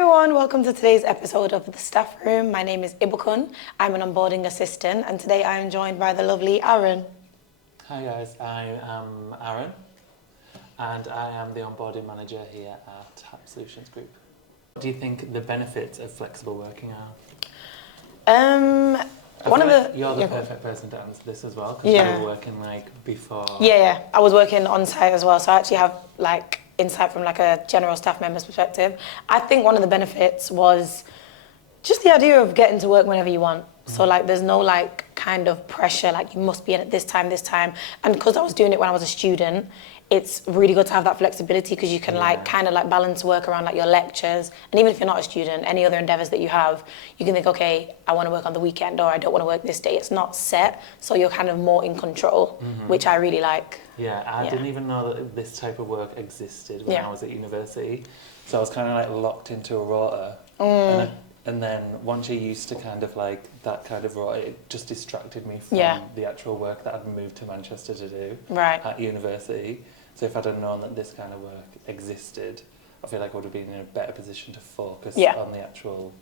everyone, welcome to today's episode of the Staffroom. My name is Ibukun. I'm an onboarding assistant, and today I am joined by the lovely Aaron. Hi guys, I am Aaron, and I am the Onboarding Manager here at HAP Solutions Group. What do you think the benefits of flexible working are? You're the perfect person to answer this as well, because you were working before. Yeah, I was working on site as well, so I actually have insight from a general staff member's perspective. I think one of the benefits was just the idea of getting to work whenever you want. So there's no kind of pressure, you must be in at this time. And because I was doing it when I was a student, it's really good to have that flexibility because you can balance work around your lectures. And even if you're not a student, any other endeavours that you have, you can think, okay, I want to work on the weekend or I don't want to work this day. It's not set, so you're kind of more in control, which I really like. Yeah, I didn't even know that this type of work existed when I was at university. So I was kind of locked into a rota. And then once you're used to that kind of rota, it just distracted me from the actual work that I'd moved to Manchester to do at university. So if I'd have known that this kind of work existed, I feel like I would have been in a better position to focus on the actual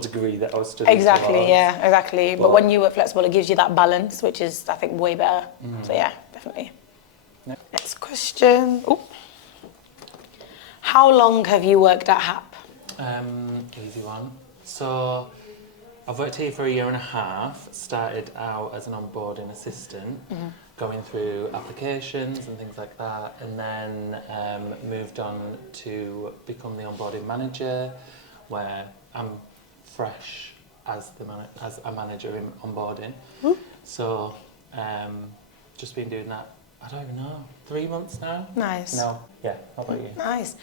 degree that I was studying. Exactly. But when you work flexible, it gives you that balance, which is, I think, way better. So yeah, definitely. Next question. Ooh. How long have you worked at HAP? Easy one. So I've worked here for a year and a half. Started out as an onboarding assistant, going through applications and things like that, and then moved on to become the onboarding manager, where I'm fresh as a manager in onboarding. So just been doing that, I don't even know, 3 months now. Nice. No, yeah, how about you? Nice.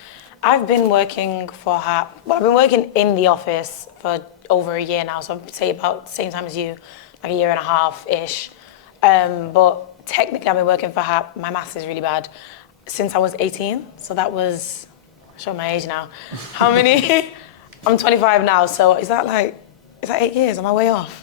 I've been working for HAP, I've been working in the office for over a year now, so I'd say about the same time as you, a year and a half-ish. But technically I've been working for HAP, my maths is really bad, since I was 18, so that was, I'm showing my age now. How many? I'm 25 now, so is that 8 years? Am I way off?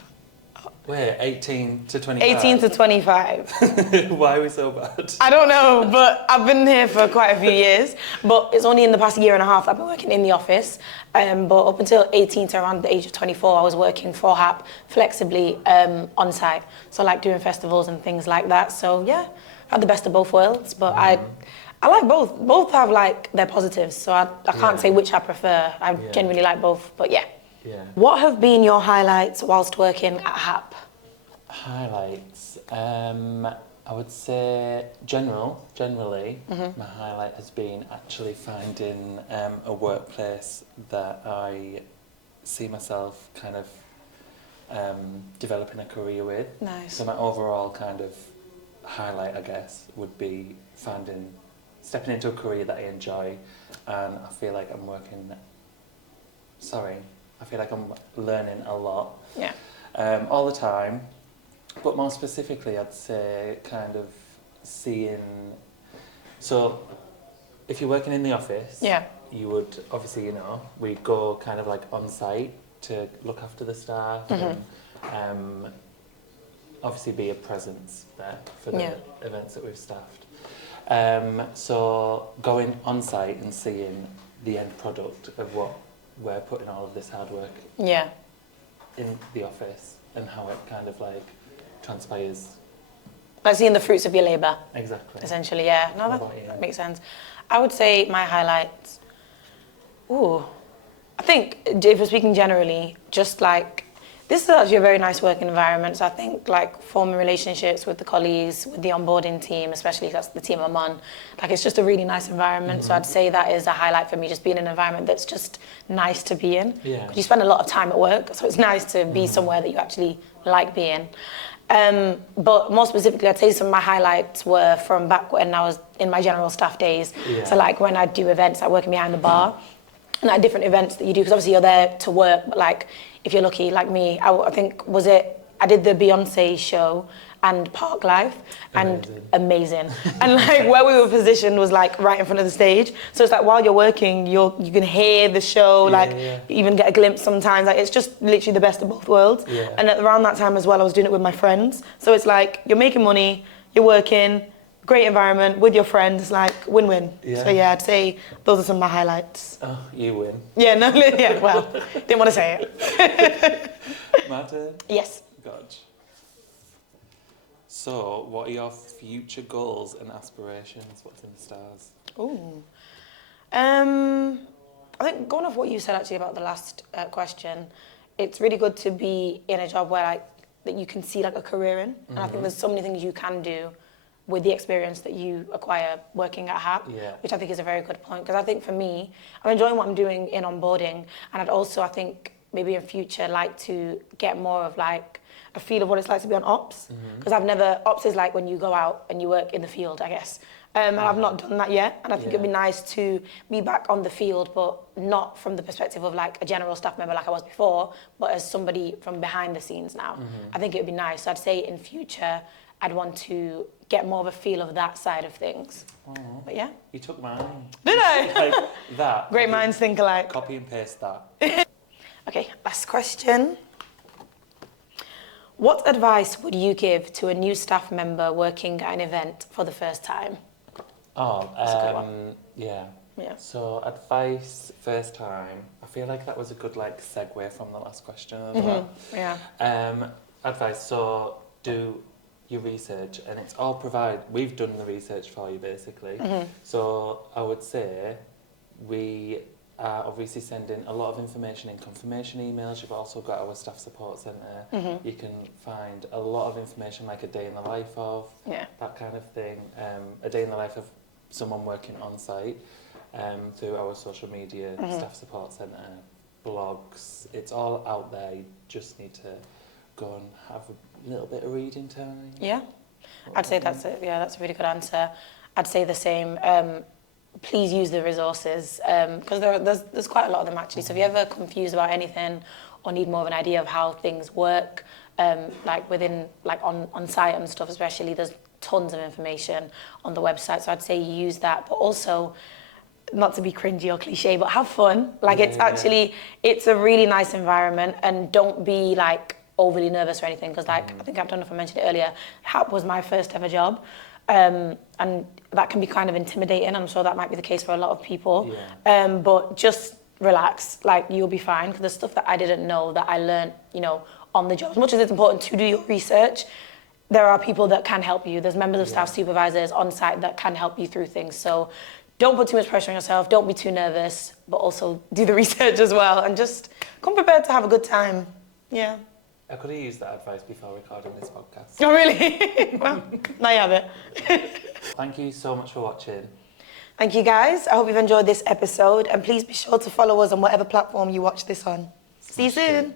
Wait, 18 to 25? 18 to 25. Why are we so bad? I don't know, but I've been here for quite a few years. But it's only in the past year and a half I've been working in the office. But up until 18 to around the age of 24, I was working for HAP flexibly on site. So doing festivals and things like that. So yeah, I had the best of both worlds. But I like both. Both have their positives. So I can't say which I prefer. I genuinely like both, but yeah. What have been your highlights whilst working at HAP? Highlights? I would say generally, my highlight has been actually finding a workplace that I see myself kind of developing a career with. Nice. So my overall kind of highlight, I guess, would be stepping into a career that I enjoy, and I feel like I'm learning a lot all the time, but more specifically I'd say kind of seeing, so if you're working in the office, you would obviously, we go kind of on site to look after the staff and obviously be a presence there for the events that we've staffed. So going on site and seeing the end product of what we're putting all of this hard work in the office and how it kind of transpires. Seeing the fruits of your labour. Exactly. Essentially, yeah. No, that makes sense. I would say my highlights, I think if we're speaking generally, just this is actually a very nice working environment. So I think forming relationships with the colleagues, with the onboarding team, especially if that's the team I'm on, it's just a really nice environment. So I'd say that is a highlight for me, just being in an environment that's just nice to be in. Because you spend a lot of time at work, so it's nice to be somewhere that you actually like being. But more specifically, I'd say some of my highlights were from back when I was in my general staff days. So when I do events, working behind the bar, and different events that you do, because obviously you're there to work, but if you're lucky like me, I think, I did the Beyonce show and Park Life, and amazing. And where we were positioned was right in front of the stage. So it's while you're working, you can hear the show, you even get a glimpse sometimes. It's just literally the best of both worlds. And around that time as well, I was doing it with my friends. So it's you're making money, you're working, great environment with your friends, like win-win. Yeah. So yeah, I'd say those are some of my highlights. Oh, you win. Yeah, no, yeah, well, didn't want to say it. My turn? Yes. Gotcha. So, what are your future goals and aspirations? What's in the stars? Ooh. I think going off what you said actually about the last question, it's really good to be in a job where like that you can see like a career in, and I think there's so many things you can do with the experience that you acquire working at HAP, which I think is a very good point. Because I think for me, I'm enjoying what I'm doing in onboarding, and I'd also, I think, maybe in future like to get more of like a feel of what it's like to be on ops. Because ops is like when you go out and you work in the field, I guess. And I've not done that yet, and I think it'd be nice to be back on the field, but not from the perspective of like a general staff member like I was before, but as somebody from behind the scenes now. I think it would be nice. So I'd say in future, I'd want to get more of a feel of that side of things. But yeah. You took mine. Did I? Like that. Great minds think alike. Copy and paste that. Okay, last question. What advice would you give to a new staff member working at an event for the first time? Yeah. Yeah. So advice first time. I feel like that was a good like segue from the last question as well. Yeah. Advice. So do your research, and it's all provided. We've done the research for you basically. So I would say we are obviously sending a lot of information in confirmation emails. You've also got our staff support centre. You can find a lot of information like a day in the life of, that kind of thing. A day in the life of someone working on site through our social media, staff support centre, blogs. It's all out there. You just need to go and have a little bit of reading time. Yeah, I'd say that's it. Yeah, that's a really good answer. I'd say the same. Please use the resources because there's quite a lot of them actually. So if you're ever confused about anything or need more of an idea of how things work, like within on site and stuff especially, there's tons of information on the website. So I'd say use that, but also not to be cringy or cliche, but have fun. Like it's a really nice environment, and don't be like overly nervous or anything because I think I don't know if I mentioned it earlier, HAP was my first ever job. And that can be kind of intimidating. I'm sure that might be the case for a lot of people. But just relax, like you'll be fine. Because there's stuff that I didn't know that I learned, on the job. As much as it's important to do your research, there are people that can help you. There's members of staff, supervisors on site that can help you through things. So don't put too much pressure on yourself. Don't be too nervous, but also do the research as well. And just come prepared to have a good time. Yeah. I could have used that advice before recording this podcast. Oh, really? Well, now you have it. Thank you so much for watching. Thank you, guys. I hope you've enjoyed this episode. And please be sure to follow us on whatever platform you watch this on. See you soon.